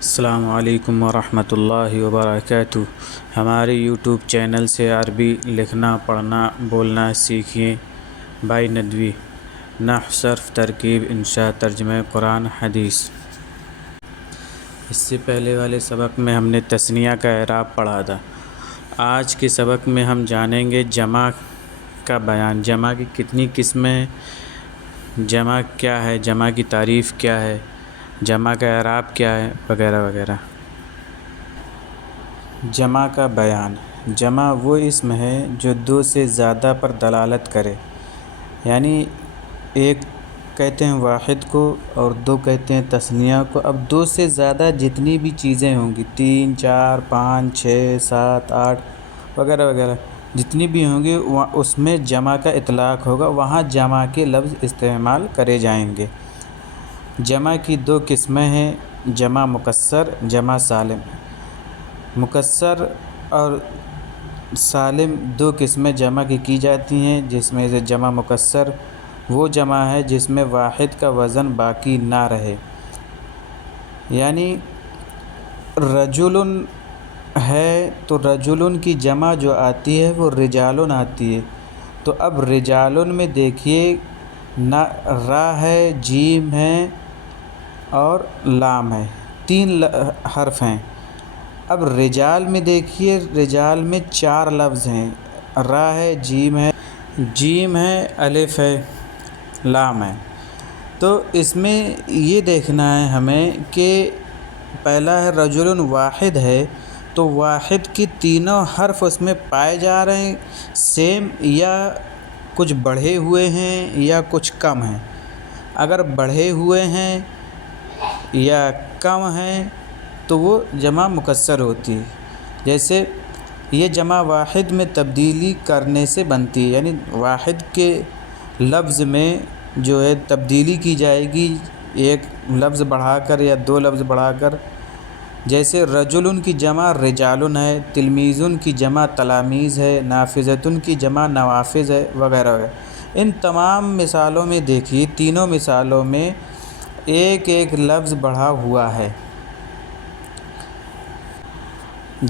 السلام علیکم ورحمۃ اللہ وبرکاتہ۔ ہمارے یوٹیوب چینل سے عربی لکھنا، پڑھنا، بولنا سیکھیں۔ بائی ندوی، نحو، صرف، ترکیب، انشاء، ترجمہ قرآن حدیث۔ اس سے پہلے والے سبق میں ہم نے تثنیہ کا اعراب پڑھا تھا۔ آج کے سبق میں ہم جانیں گے جمع کا بیان، جمع کی کتنی قسمیں ہیں، جمع کیا ہے، جمع کی تعریف کیا ہے، جمع کا اعراب کیا ہے، وغیرہ وغیرہ۔ جمع کا بیان، جمع وہ اسم ہے جو دو سے زیادہ پر دلالت کرے، یعنی ایک کہتے ہیں واحد کو اور دو کہتے ہیں تثنیہ کو۔ اب دو سے زیادہ جتنی بھی چیزیں ہوں گی، 3، 4، 5، 6، 7، 8 وغیرہ وغیرہ جتنی بھی ہوں گی، اس میں جمع کا اطلاق ہوگا، وہاں جمع کے لفظ استعمال کرے جائیں گے۔ جمع کی دو قسمیں ہیں، جمع مکسر، جمع سالم۔ مکسر اور سالم دو قسمیں جمع کی جاتی ہیں، جس میں سے جمع مکسر وہ جمع ہے جس میں واحد کا وزن باقی نہ رہے، یعنی رجل ہے تو رجل کی جمع جو آتی ہے وہ رجال آتی ہے۔ تو اب رجال میں دیکھیے نہ را ہے، جیم ہے اور لام ہے، 3 حرف ہیں۔ اب رجال میں دیکھیے، رجال میں 4 لفظ ہیں، را ہے، جیم ہے، الف ہے، لام ہے۔ تو اس میں یہ دیکھنا ہے ہمیں کہ پہلا ہے رجل واحد ہے، تو واحد کی تینوں حرف اس میں پائے جا رہے ہیں سیم، یا کچھ بڑھے ہوئے ہیں یا کچھ کم ہیں۔ اگر بڑھے ہوئے ہیں یا کم ہیں تو وہ جمع مکسر ہوتی ہے۔ جیسے یہ جمع واحد میں تبدیلی کرنے سے بنتی ہے، یعنی واحد کے لفظ میں جو ہے تبدیلی کی جائے گی، ایک لفظ بڑھا کر یا 2 لفظ بڑھا کر۔ جیسے رجل کی جمع رجال ہے، تلمیذ کی جمع تلامیذ ہے، نافذۃ کی جمع نوافذ ہے، وغیرہ وغیرہ۔ ان تمام مثالوں میں دیکھیے، تینوں مثالوں میں ایک ایک لفظ بڑھا ہوا ہے۔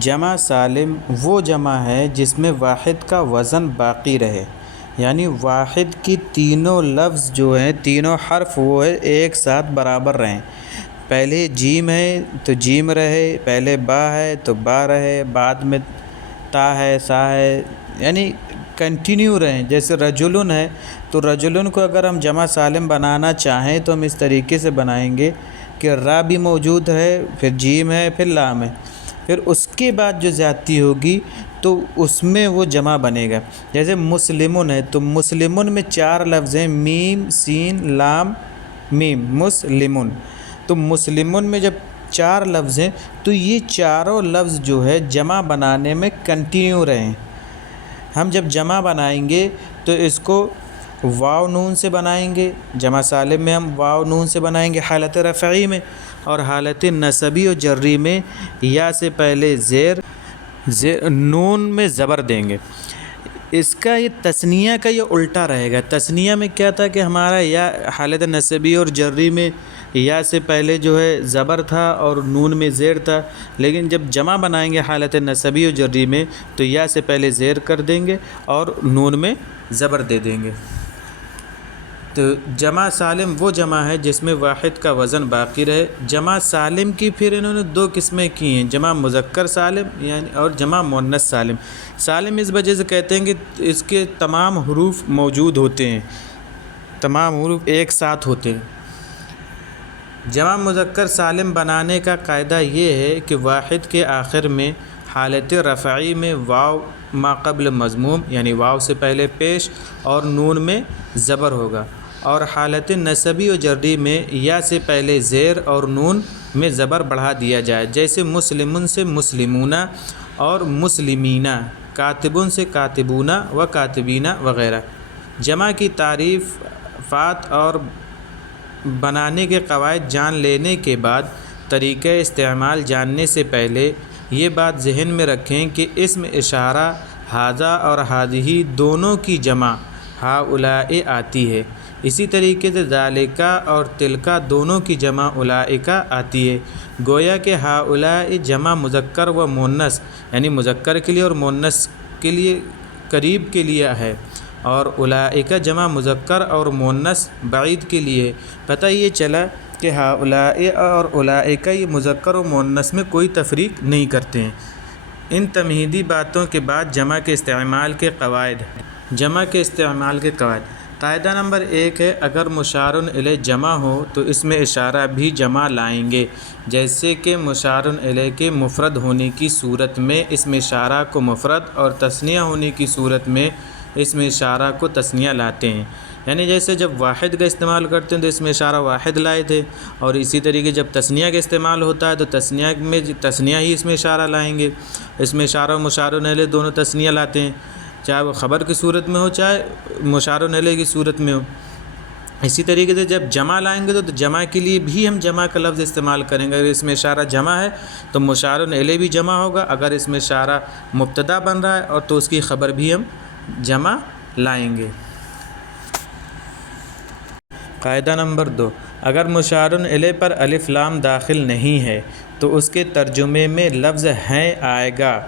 جمع سالم وہ جمع ہے جس میں واحد کا وزن باقی رہے، یعنی واحد کی تینوں لفظ جو ہیں، تینوں حرف وہ ہے ایک ساتھ برابر رہیں۔ پہلے جیم ہے تو جیم رہے، پہلے با ہے تو با رہے، بعد میں تا ہے، سا ہے، یعنی کنٹینیو رہیں۔ جیسے رجل ہے تو رجل کو اگر ہم جمع سالم بنانا چاہیں تو ہم اس طریقے سے بنائیں گے کہ را بھی موجود ہے، پھر جیم ہے، پھر لام ہے، پھر اس کے بعد جو زیادتی ہوگی تو اس میں وہ جمع بنے گا۔ جیسے مسلمون ہے تو مسلمون میں 4 لفظ ہیں، میم، سین، لام، میم، مسلمون۔ تو مسلمون میں جب 4 لفظ ہیں تو یہ چاروں لفظ جو ہے جمع بنانے میں کنٹینیو رہیں۔ ہم جب جمع بنائیں گے تو اس کو واو نون سے بنائیں گے، جمع سالم میں ہم واو نون سے بنائیں گے حالت رفعی میں، اور حالت نصبی و جری میں یا سے پہلے زیر نون میں زبر دیں گے۔ اس کا یہ تثنیہ کا یہ الٹا رہے گا۔ تثنیہ میں کیا تھا کہ ہمارا یا حالت نصبی اور جری میں یا سے پہلے جو ہے زبر تھا اور نون میں زیر تھا، لیکن جب جمع بنائیں گے حالت نصبی و جری میں تو یا سے پہلے زیر کر دیں گے اور نون میں زبر دے دیں گے۔ تو جمع سالم وہ جمع ہے جس میں واحد کا وزن باقی رہے۔ جمع سالم کی پھر انہوں نے 2 قسمیں کی ہیں، جمع مذکر سالم یعنی اور جمع مؤنث سالم۔ سالم اس وجہ سے کہتے ہیں کہ اس کے تمام حروف موجود ہوتے ہیں، تمام حروف ایک ساتھ ہوتے ہیں۔ جمع مذکر سالم بنانے کا قاعدہ یہ ہے کہ واحد کے آخر میں حالت رفعی میں واو ما قبل مضموم یعنی واو سے پہلے پیش اور نون میں زبر ہوگا، اور حالت نصبی و جری میں یا سے پہلے زیر اور نون میں زبر بڑھا دیا جائے، جیسے مسلمون سے مسلمونہ اور مسلمینہ، کاتبون سے کاتبونہ و کاتبینہ وغیرہ۔ جمع کی تعریفات اور بنانے کے قواعد جان لینے کے بعد طریقہ استعمال جاننے سے پہلے یہ بات ذہن میں رکھیں کہ اسم اشارہ ھذا اور ھذہ دونوں کی جمع ہؤلاء آتی ہے، اسی طریقے سے ذالکا اور تلکا دونوں کی جمع اولئکا آتی ہے، گویا کہ ہؤلاء جمع مذکر و مؤنث، یعنی مذکر کے لیے اور مؤنث کے لیے قریب کے لیے ہے، اور اولئکا جمع مذکر اور مؤنث بعید کے لیے۔ پتہ یہ چلا کہ ہؤلاء اور اولئکا یہ مذکر و مؤنث میں کوئی تفریق نہیں کرتے ہیں۔ ان تمہیدی باتوں کے بعد جمع کے استعمال کے قواعد۔ جمع کے استعمال کے قواعد۔ قاعدہ نمبر 1 ہے، اگر مشار الیہ جمع ہو تو اس میں اشارہ بھی جمع لائیں گے، جیسے کہ مشار الیہ کے مفرد ہونے کی صورت میں اس میں اشارہ کو مفرد اور تثنیہ ہونے کی صورت میں اس میں اشارہ کو تثنیہ لاتے ہیں۔ یعنی جیسے جب واحد کا استعمال کرتے ہیں تو اس میں اشارہ واحد لائے تھے، اور اسی طریقے جب تثنیہ کا استعمال ہوتا ہے تو تثنیہ میں تثنیہ ہی اس میں اشارہ لائیں گے۔ اس میں اشارہ و مشار الیہ دونوں تثنیہ لاتے ہیں، چاہے وہ خبر کی صورت میں ہو چاہے مشار الیہ کی صورت میں ہو۔ اسی طریقے سے جب جمع لائیں گے تو جمع کے لیے بھی ہم جمع کا لفظ استعمال کریں گے۔ اگر اس میں اشارہ جمع ہے تو مشار الیہ بھی جمع ہوگا، اگر اس میں اشارہ مبتدا بن رہا ہے اور تو اس کی خبر بھی ہم جمع لائیں گے۔ قاعدہ نمبر 2، اگر مشار الیہ پر الف لام داخل نہیں ہے تو اس کے ترجمے میں لفظ ہیں آئے گا،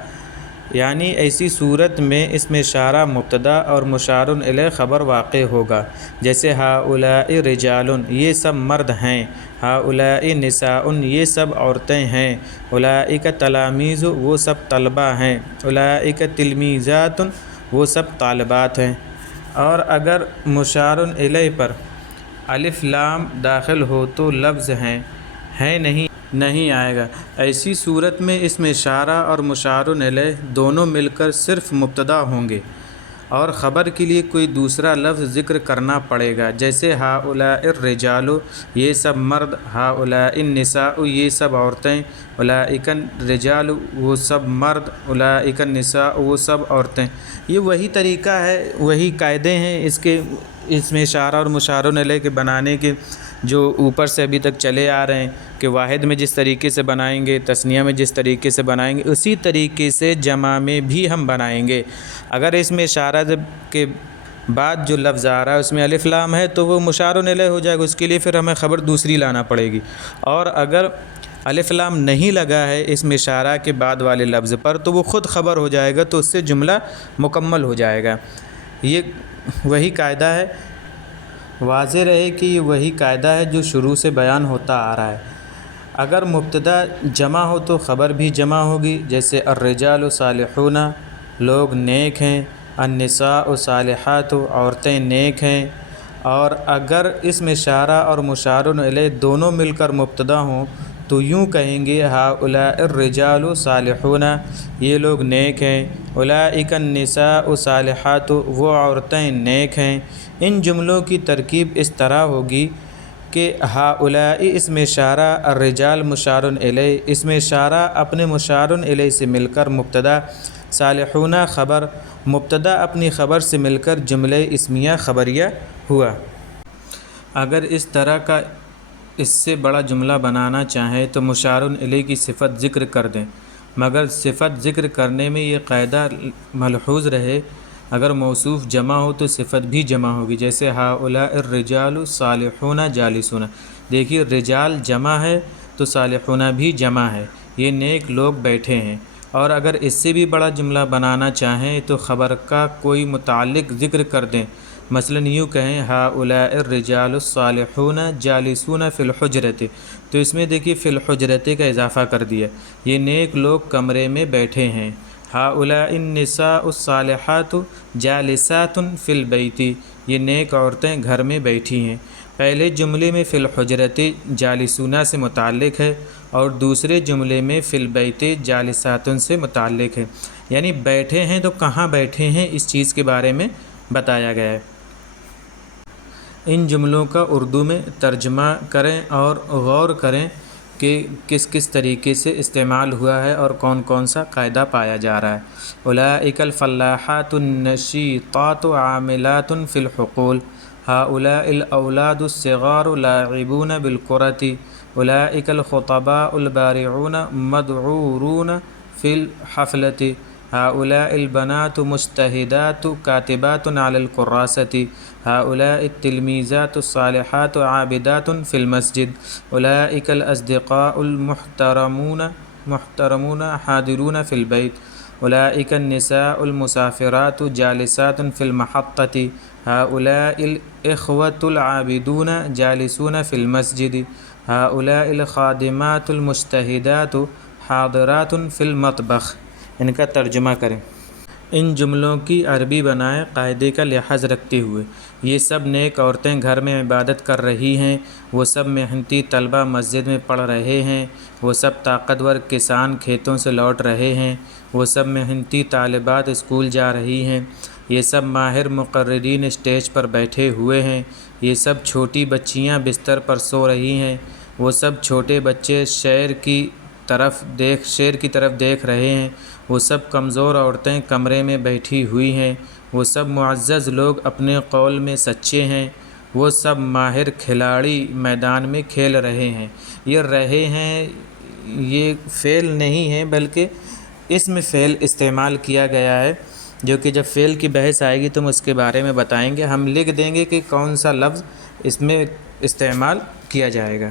یعنی ایسی صورت میں اس میں اشارہ مبتدا اور مشار الیہ خبر واقع ہوگا، جیسے ہؤلاء رجال یہ سب مرد ہیں، ہؤلاء نساء یہ سب عورتیں ہیں، اولئک تلاميذ وہ سب طلبہ ہیں، اولئک تلمیذات وہ سب طالبات ہیں۔ اور اگر مشار الیہ پر الف لام داخل ہو تو لفظ ہیں نہیں آئے گا، ایسی صورت میں اس میں اشارہ اور مشار الیہ دونوں مل کر صرف مبتدا ہوں گے اور خبر کے لیے کوئی دوسرا لفظ ذکر کرنا پڑے گا، جیسے ہؤلاء الرجال یہ سب مرد، ہؤلاء النساء یہ سب عورتیں، اولئک الرجال وہ سب مرد، اولئک النساء وہ سب عورتیں۔ یہ وہی طریقہ ہے، وہی قاعدے ہیں اس میں اشارہ اور مشار الیہ کے بنانے کے، جو اوپر سے ابھی تک چلے آ رہے ہیں کہ واحد میں جس طریقے سے بنائیں گے، تثنیہ میں جس طریقے سے بنائیں گے، اسی طریقے سے جمع میں بھی ہم بنائیں گے۔ اگر اس میں اشارہ کے بعد جو لفظ آ رہا ہے اس میں الف لام ہے تو وہ مشار الیہ ہو جائے گا، اس کے لیے پھر ہمیں خبر دوسری لانا پڑے گی، اور اگر الف لام نہیں لگا ہے اس میں اشارہ کے بعد والے لفظ پر تو وہ خود خبر ہو جائے گا، تو اس سے جملہ مکمل ہو جائے گا۔ یہ وہی قاعدہ ہے، واضح رہے کہ یہ وہی قاعدہ ہے جو شروع سے بیان ہوتا آ رہا ہے۔ اگر مبتدا جمع ہو تو خبر بھی جمع ہوگی، جیسے الرجال صالحون لوگ نیک ہیں، النساء صالحات عورتیں نیک ہیں۔ اور اگر اس میں اشارہ اور مشار الیہ دونوں مل کر مبتدا ہوں تو یوں کہیں گے ہؤلاء الرجال صالحون یہ لوگ نیک ہیں، اولئک النساء صالحات وہ عورتیں نیک ہیں۔ ان جملوں کی ترکیب اس طرح ہوگی کہ ہؤلاء اس میں اشارہ، الرجال مشار الیہ، اس میں اشارہ اپنے مشار الیہ سے مل کر مبتدا، صالحون خبر، مبتدا اپنی خبر سے مل کر جملہ اسمیہ خبریہ ہوا۔ اگر اس طرح کا اس سے بڑا جملہ بنانا چاہیں تو مشار الیہ کی صفت ذکر کر دیں، مگر صفت ذکر کرنے میں یہ قاعدہ ملحوظ رہے، اگر موصوف جمع ہو تو صفت بھی جمع ہوگی، جیسے ہؤلاء الرجال صالحون جالسون۔ دیکھیے رجال جمع ہے تو صالحون بھی جمع ہے، یہ نیک لوگ بیٹھے ہیں۔ اور اگر اس سے بھی بڑا جملہ بنانا چاہیں تو خبر کا کوئی متعلق ذکر کر دیں، مثلا یوں کہیں ہؤلاء الرجال الصالحون جالسون فی الحجرۃ، تو اس میں دیکھیے فی الحجرۃ کا اضافہ کر دیا، یہ نیک لوگ کمرے میں بیٹھے ہیں۔ ہؤلاء النساء الصالحات جالسات فی البیت، یہ نیک عورتیں گھر میں بیٹھی ہیں۔ پہلے جملے میں فی الحجرۃ جالسون سے متعلق ہے اور دوسرے جملے میں فی البیت جالسات سے متعلق ہے، یعنی بیٹھے ہیں تو کہاں بیٹھے ہیں اس چیز کے بارے میں بتایا گیا ہے۔ ان جملوں کا اردو میں ترجمہ کریں اور غور کریں کہ کس کس طریقے سے استعمال ہوا ہے اور کون کون سا قاعدہ پایا جا رہا ہے۔ اولئک الفلاحات النشیطات عاملات فی الحقول، ہؤلاء الاولاد الصغار لاعبون بالکرۃ، اولئک الخطباء البارعون مدعورون فی الحفلۃ، هؤلاء البنات مجتهدات كاتبات على الكراسة. هؤلاء التلميذات الصالحات عابدات في المسجد. أولئك الأصدقاء المحترمون حاضرون في البيت. أولئك النساء المسافرات جالسات في المحطة. هؤلاء الإخوة العابدون جالسون في المسجد. هؤلاء الخادمات المجتهدات حاضرات في المطبخ. ان کا ترجمہ کریں۔ ان جملوں کی عربی بنائیں قاعدے کا لحاظ رکھتے ہوئے۔ یہ سب نیک عورتیں گھر میں عبادت کر رہی ہیں، وہ سب محنتی طلبہ مسجد میں پڑھ رہے ہیں، وہ سب طاقتور کسان کھیتوں سے لوٹ رہے ہیں، وہ سب محنتی طالبات اسکول جا رہی ہیں، یہ سب ماہر مقررین اسٹیج پر بیٹھے ہوئے ہیں، یہ سب چھوٹی بچیاں بستر پر سو رہی ہیں، وہ سب چھوٹے بچے شیر کی طرف دیکھ رہے ہیں، وہ سب کمزور عورتیں کمرے میں بیٹھی ہوئی ہیں، وہ سب معزز لوگ اپنے قول میں سچے ہیں، وہ سب ماہر کھلاڑی میدان میں کھیل رہے ہیں۔ یہ رہے ہیں یہ فعل نہیں ہے بلکہ اسم فعل استعمال کیا گیا ہے، جو کہ جب فعل کی بحث آئے گی تو ہم اس کے بارے میں بتائیں گے۔ ہم لکھ دیں گے کہ کون سا لفظ اس میں استعمال کیا جائے گا۔